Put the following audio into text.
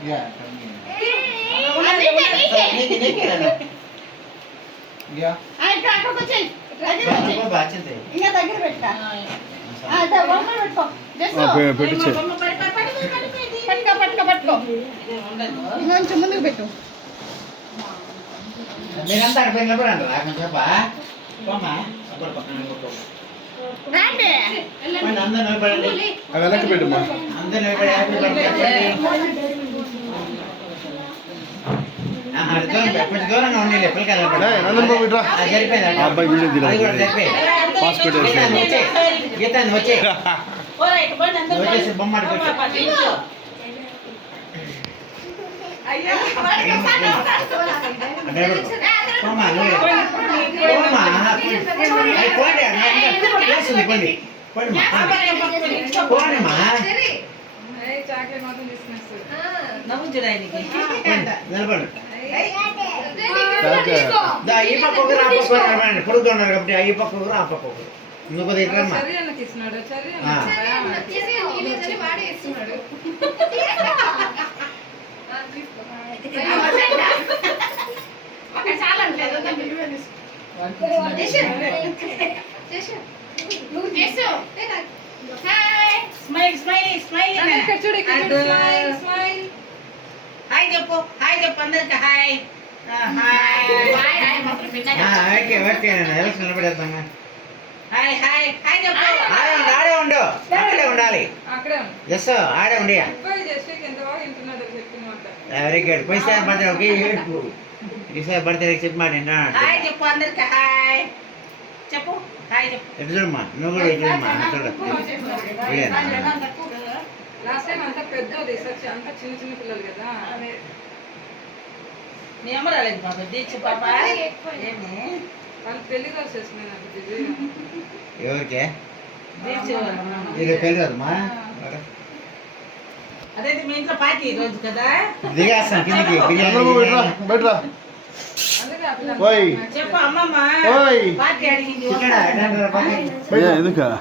Ya, también. Ya. Apa baca deh? ఇంకొంచెం ముందుకు పెట్టు. మీరంతా అడిపోయిన అక్కడ చెప్పా పోమా అక్కడ పక్కన అందరూ నిలబడండి. అది వెనక్కి పెట్టుమా. అందరూ నిలబడి హ్యాపీ బర్త్డే కొంచెం దూరంగా ఉండి పిల్లకాయలు సరిపోయింది. అబ్బాయి వీడియో గీతాన్ని వచ్చే వచ్చేసి బొమ్మ నిలబడి ఈ పక్క ఒకరు ఆ పక్క నిలబడండి. పొడుగుతున్నారు కాబట్టి ఈ పక్క ఒకరు ఆ పక్క ఒకరు ఇంకొక దగ్గరమ్మా హాయ్ చెప్పు అందరికి హాయ్ ఓకే ఓకే ఎలక్షన్ నిలబడేద్దామా హాయ్ హాయ్ హాయ్ చెప్పు ఆడే ఉండు అక్కడే ఉండాలి ఎస్ ఆడే ఉండి వెరీ గుడ్ పోయిసారి బర్త్డే ఓకే ఈసారి బర్త్డే చెప్పి మాట హాయ్ చెప్పు అందరికి హాయ్ చెప్పు హాయ్ చెప్పు ఎటు చూడమ్మా నువ్వు కూడా ఎటు చూడమ్మా చూడ లాస్ట్ టైం అంతా పెద్దది అంతా చిన్న చిన్న పిల్లలు కదా. నీ అమ్మ రాలేదు బాబా దీక్ష పాప ఏమి వాళ్ళు పెళ్లి కలిసి చేస్తున్నాయి నాకు ఎవరికే దీక్ష ఇది పెళ్ళి కదమ్మా అదే మీ ఇంట్లో పార్టీ ఈ రోజు కదా దిగేస్తాం కిందికి బెట్రా చెప్పు అమ్మమ్మ పార్టీ అడిగింది ఎందుకు